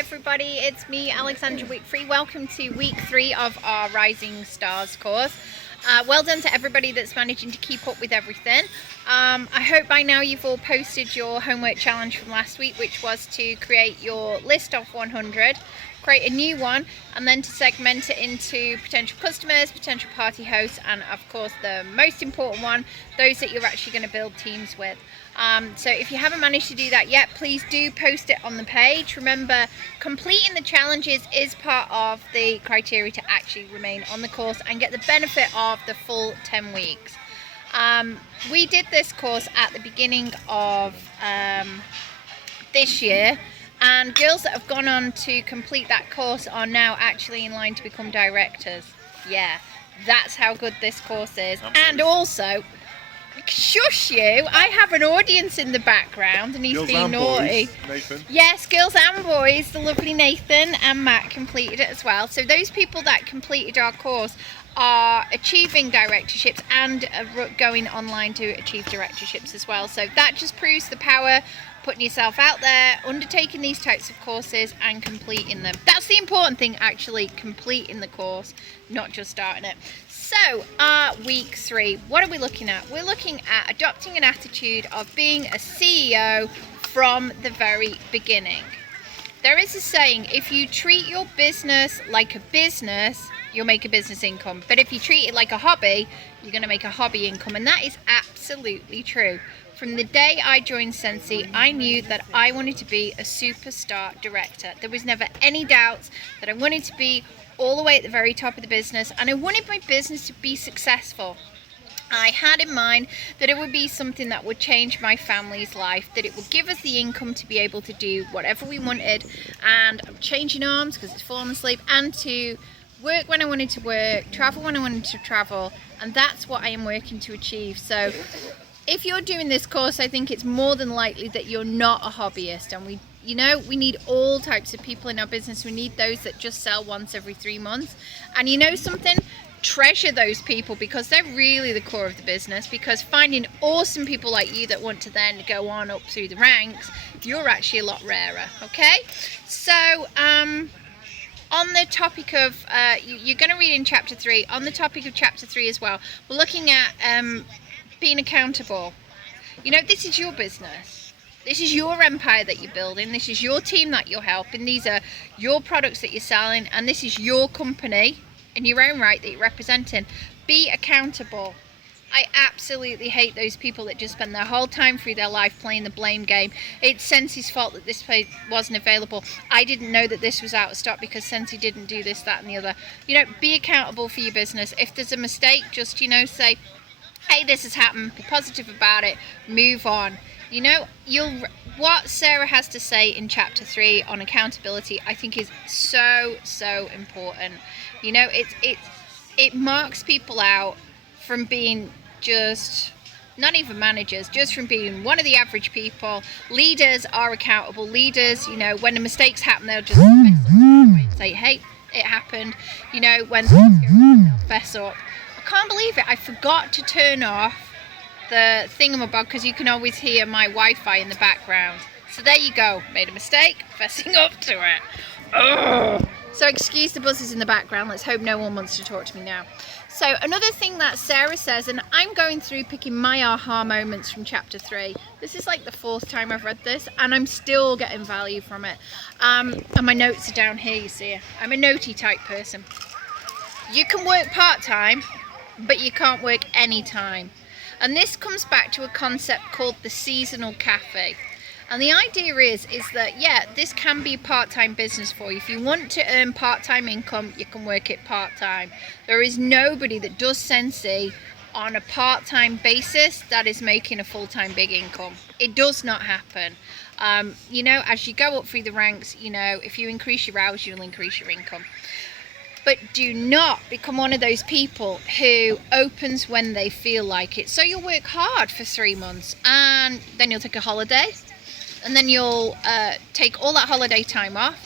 everybody, it's me, Alexandra, week 3. Welcome to week 3 of our Rising Stars course. Well done to everybody that's managing to keep up with everything. I hope by now you've all posted your homework challenge from last week, which was to create your list of 100, create a new one, and then to segment it into potential customers, potential party hosts, and of course the most important one, those that you're actually going to build teams with. So if you haven't managed to do that yet, please do post it on the page. Remember, completing the challenges is part of the criteria to actually remain on the course and get the benefit of the full 10 weeks. We did this course at the beginning of this year, and girls that have gone on to complete that course are now actually in line to become directors. Yeah, that's how good this course is. And also, shush you, I have an audience in the background and he's girls being and naughty. Boys, Nathan. Yes, girls and boys. The lovely Nathan and Matt completed it as well. So those people that completed our course are achieving directorships and are going online to achieve directorships as well. So that just proves the power, putting yourself out there, undertaking these types of courses and completing them. That's the important thing, actually, completing the course, not just starting it. So, week 3, what are we looking at? We're looking at adopting an attitude of being a CEO from the very beginning. There is a saying, if you treat your business like a business, you'll make a business income. But if you treat it like a hobby, you're going to make a hobby income. And that is absolutely true. From the day I joined Scentsy, I knew that I wanted to be a superstar director. There was never any doubt that I wanted to be all the way at the very top of the business, and I wanted my business to be successful. I had in mind that it would be something that would change my family's life, that it would give us the income to be able to do whatever we wanted, and I'm changing arms because it's fallen asleep, and to work when I wanted to work, travel when I wanted to travel, and that's what I am working to achieve. So if you're doing this course, I think it's more than likely that you're not a hobbyist, and we need all types of people in our business. We need those that just sell once every 3 months. And you know something? Treasure those people, because they're really the core of the business, because finding awesome people like you that want to then go on up through the ranks, you're actually a lot rarer, okay? So, on the topic of, you're going to read in chapter 3, on the topic of chapter 3 as well, we're looking at being accountable. You know, this is your business. This is your empire that you're building. This is your team that you're helping. These are your products that you're selling, and this is your company in your own right that you're representing. Be accountable. I absolutely hate those people that just spend their whole time through their life playing the blame game. It's Scentsy's fault that this place wasn't available. I didn't know that this was out of stock because Scentsy didn't do this, that, and the other. You know, be accountable for your business. If there's a mistake, just, say, hey, this has happened. Be positive about it. Move on. You know, what Sarah has to say in chapter 3 on accountability, I think is so important. You know, it marks people out from being just not even managers, just from being one of the average people. Leaders are accountable. Leaders, when the mistakes happen, they'll just say, hey, it happened. When things go wrong, they'll fess up. I can't believe it. I forgot to turn off the thingamabog because you can always hear my Wi-Fi in the background. So there you go. Made a mistake, fessing up to it. Ugh. So excuse the buzzers in the background. Let's hope no one wants to talk to me now. So another thing that Sarah says, and I'm going through picking my aha moments from chapter 3. This is like the 4th time I've read this, and I'm still getting value from it. And my notes are down here, you see. I'm a notey type person. You can work part-time, but you can't work any-time. And this comes back to a concept called the seasonal cafe. And the idea is that, yeah, this can be a part-time business for you. If you want to earn part-time income, you can work it part-time. There is nobody that does Scentsy on a part-time basis that is making a full-time big income. It does not happen. As you go up through the ranks, if you increase your hours, you'll increase your income. But do not become one of those people who opens when they feel like it. So you'll work hard for 3 months, and then you'll take a holiday, and then you'll take all that holiday time off.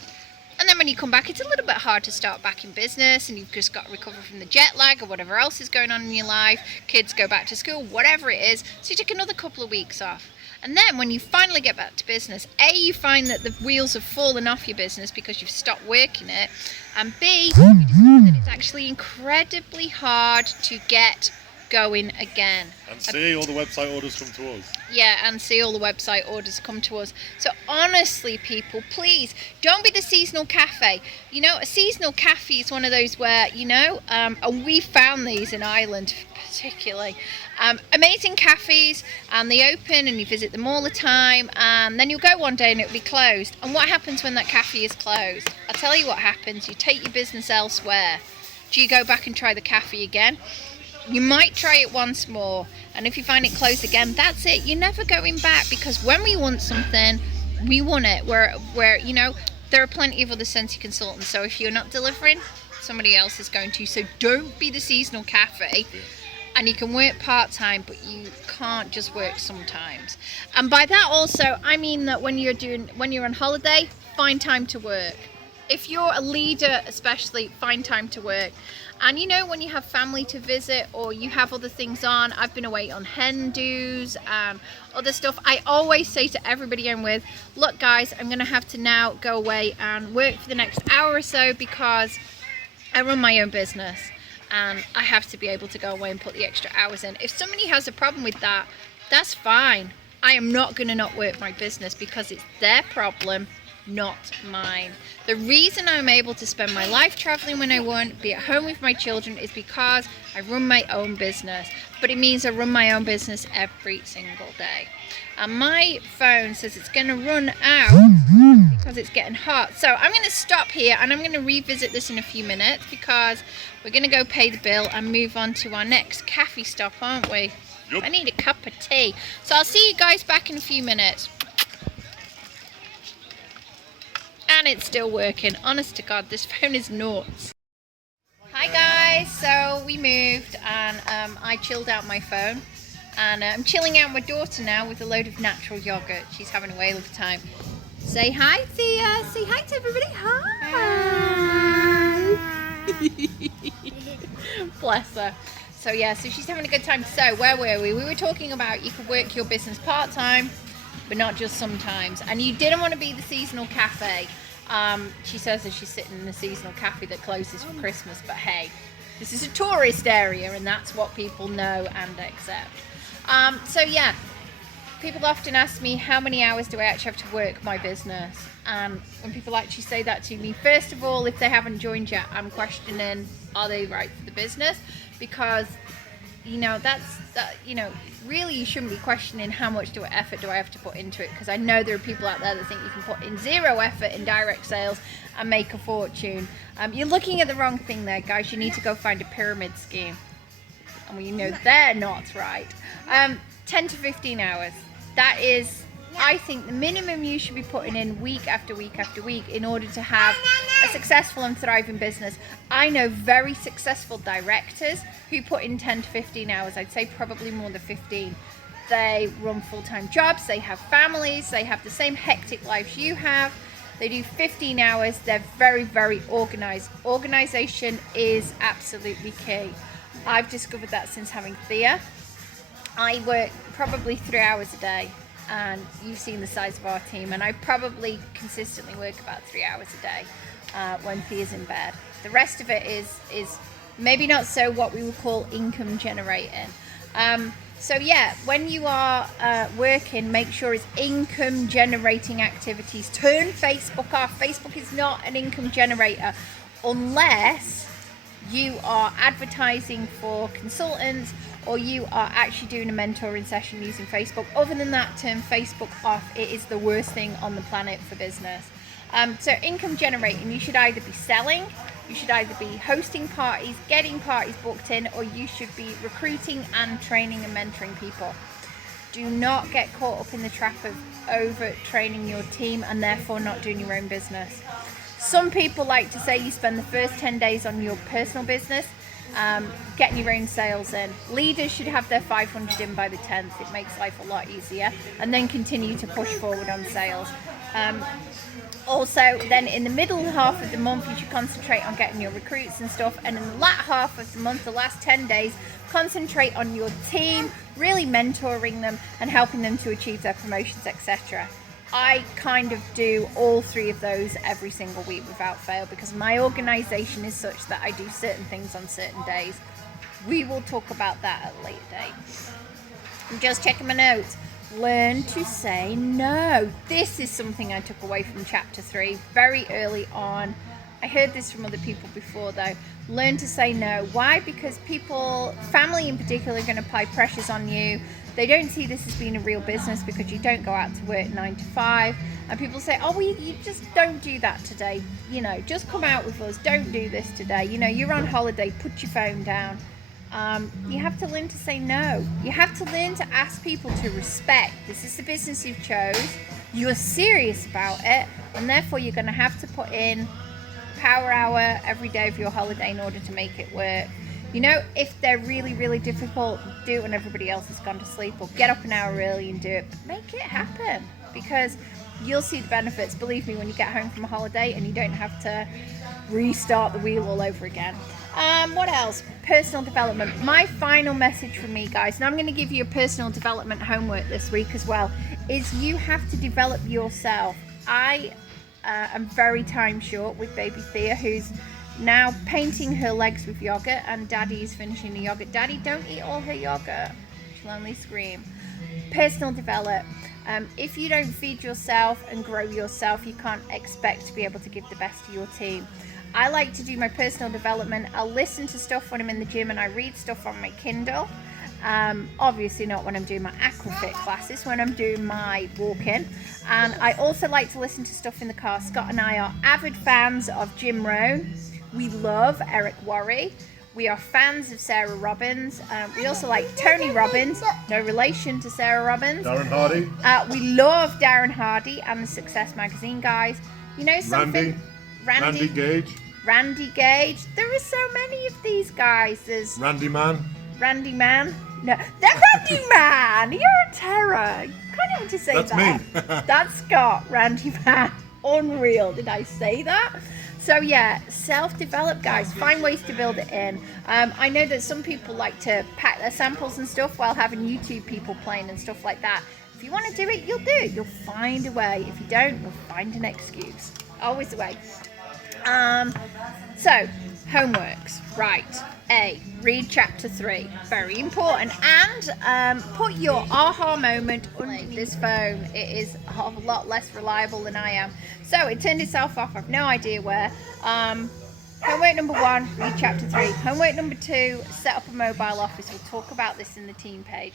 And then when you come back, it's a little bit hard to start back in business, and you've just got to recover from the jet lag or whatever else is going on in your life. Kids go back to school, whatever it is. So you take another couple of weeks off. And then when you finally get back to business, A, you find that the wheels have fallen off your business because you've stopped working it, and B, you discover that it's actually incredibly hard to get going again. And see all the website orders come to us. Yeah, and see all the website orders come to us. So honestly, people, please don't be the seasonal cafe. You know, a seasonal cafe is one of those where, you know, and we found these in Ireland particularly. Amazing cafes, and they open and you visit them all the time, and then you'll go one day and it'll be closed. And what happens when that cafe is closed? I'll tell you what happens. You take your business elsewhere. Do you go back and try the cafe again? You might try it once more, and if you find it closed again, that's it. You're never going back, because when we want something, we want it. Where you know, there are plenty of other Scentsy consultants, so if you're not delivering, somebody else is going to. So don't be the seasonal cafe. And you can work part-time, but you can't just work sometimes. And by that also, I mean that when you're on holiday, find time to work. If you're a leader especially, find time to work. And you know, when you have family to visit or you have other things on, I've been away on hen do's and other stuff, I always say to everybody I'm with, look guys, I'm gonna have to now go away and work for the next hour or so because I run my own business and I have to be able to go away and put the extra hours in. If somebody has a problem with that, that's fine. I am not gonna not work my business because it's their problem, not mine. The reason I'm able to spend my life traveling when I want, be at home with my children, is because I run my own business. But it means I run my own business every single day. And my phone says it's going to run out because it's getting hot. So I'm going to stop here and I'm going to revisit this in a few minutes because we're going to go pay the bill and move on to our next cafe stop, aren't we? Yep. I need a cup of tea. So I'll see you guys back in a few minutes. And it's still working. Honest to God, this phone is nuts. Hi guys, so we moved and I chilled out my phone, and I'm chilling out my daughter now with a load of natural yogurt. She's having a whale of a time. Say hi, Thea. Say hi to everybody. Hi. Bless her. So yeah, so she's having a good time. So where were we? We were talking about you could work your business part-time, but not just sometimes. And you didn't want to be the seasonal cafe. She says that she's sitting in a seasonal cafe that closes for Christmas, but hey, this is a tourist area and that's what people know and accept. So yeah, people often ask me how many hours do I actually have to work my business, and when people actually say that to me, first of all, if they haven't joined yet, I'm questioning, are they right for the business? Because you know, really you shouldn't be questioning how much effort do I have to put into it, because I know there are people out there that think you can put in zero effort in direct sales and make a fortune. You're looking at the wrong thing there, guys. You need to go find a pyramid scheme, and we know they're not right. 10 to 15 hours. That is, I think, the minimum you should be putting in week after week after week in order to have a successful and thriving business. I know very successful directors who put in 10 to 15 hours. I'd say probably more than 15. They run full-time jobs, they have families, they have the same hectic lives you have. They do 15 hours, they're very, very organized. Organization is absolutely key. I've discovered that since having Thea. I work probably 3 hours a day, and you've seen the size of our team, and I probably consistently work about 3 hours a day when Thea's in bed. The rest of it is maybe not so what we would call income generating. So yeah, when you are working, make sure it's income generating activities. Turn Facebook off. Facebook is not an income generator unless you are advertising for consultants or you are actually doing a mentoring session using Facebook. Other than that, turn Facebook off. It is the worst thing on the planet for business. So income generating, you should either be selling, you should either be hosting parties, getting parties booked in, or you should be recruiting and training and mentoring people. Do not get caught up in the trap of over training your team and therefore not doing your own business. Some people like to say you spend the first 10 days on your personal business, getting your own sales in. Leaders should have their 500 in by the 10th. It makes life a lot easier, and then continue to push forward on sales. Also, then in the middle half of the month, you should concentrate on getting your recruits and stuff. And in the latter half of the month, the last 10 days, concentrate on your team, really mentoring them and helping them to achieve their promotions, etc. I kind of do all three of those every single week without fail, because my organization is such that I do certain things on certain days. We will talk about that at a later date. I'm just checking my notes. Learn to say no. This is something I took away from chapter 3 very early on. I heard this from other people before though. Learn to say no. Why? Because people, family in particular, are going to apply pressures on you. They don't see this as being a real business because you don't go out to work 9 to 5. And people say, oh, well, you just don't do that today. You know, just come out with us. Don't do this today. You know, you're on holiday. Put your phone down. You have to learn to say no. You have to learn to ask people to respect. This is the business you've chose. You're serious about it. And therefore, you're going to have to put in power hour every day of your holiday in order to make it work. You know, if they're really, really difficult, do it when everybody else has gone to sleep, or get up an hour early and do it. But make it happen, because you'll see the benefits, believe me, when you get home from a holiday and you don't have to restart the wheel all over again. What else? Personal development. My final message from me, guys, and I'm going to give you a personal development homework this week as well, is you have to develop yourself. I am very time short with baby Thea, who's now painting her legs with yogurt, and Daddy is finishing the yogurt. Daddy, don't eat all her yogurt. She'll only scream. Personal develop. If you don't feed yourself and grow yourself, you can't expect to be able to give the best to your team. I like to do my personal development. I'll listen to stuff when I'm in the gym, and I read stuff on my Kindle. Obviously not when I'm doing my aquafit classes, when I'm doing my walk-in. And I also like to listen to stuff in the car. Scott and I are avid fans of Jim Rohn. We love Eric Worre. We are fans of Sarah Robbins. We also like Tony Robbins, no relation to Sarah Robbins. Darren Hardy. We love Darren Hardy and the Success Magazine guys. You know something? Randy Gage. Randy Gage. There are so many of these guys. There's Randy Man. Randy Man. No, that Randy Man. You're a terror. I can't even just say That's that. me. That's Scott. Randy Man. Unreal. Did I say that? So yeah, self-develop, guys. Find ways to build it in. I know that some people like to pack their samples and stuff while having YouTube people playing and stuff like that. If you want to do it, you'll do it. You'll find a way. If you don't, you'll find an excuse. Always a way. So, homeworks. Right. A, read chapter 3. Very important. And put your aha moment under this phone. It is a lot less reliable than I am. So, it turned itself off. I've no idea where. Homework number 1, read chapter 3. Homework number 2, set up a mobile office. We'll talk about this in the team page.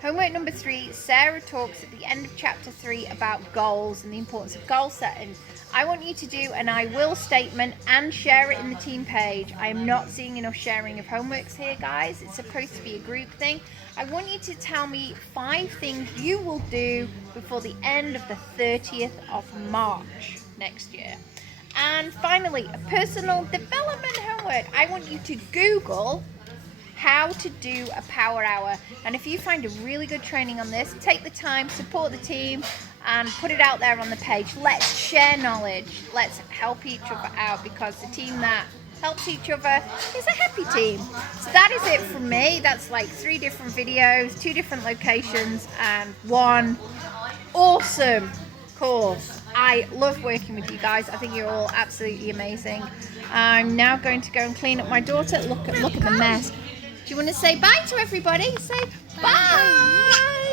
Homework number 3, Sarah talks at the end of chapter 3 about goals and the importance of goal setting. I want you to do an I will statement and share it in the team page. I am not seeing enough sharing of homeworks here, guys. It's supposed to be a group thing. I want you to tell me 5 things you will do before the end of the 30th of March next year. And finally, a personal development homework. I want you to Google how to do a power hour, and if you find a really good training on this, take the time, support the team, and put it out there on the page. Let's share knowledge. Let's help each other out, because the team that helps each other is a happy team. So that is it from me. That's like 3 different videos, 2 different locations, and 1 awesome course. I love working with you guys. I think you're all absolutely amazing. I'm now going to go and clean up my daughter. Look at the mess. Do you want to say bye to everybody? Say bye.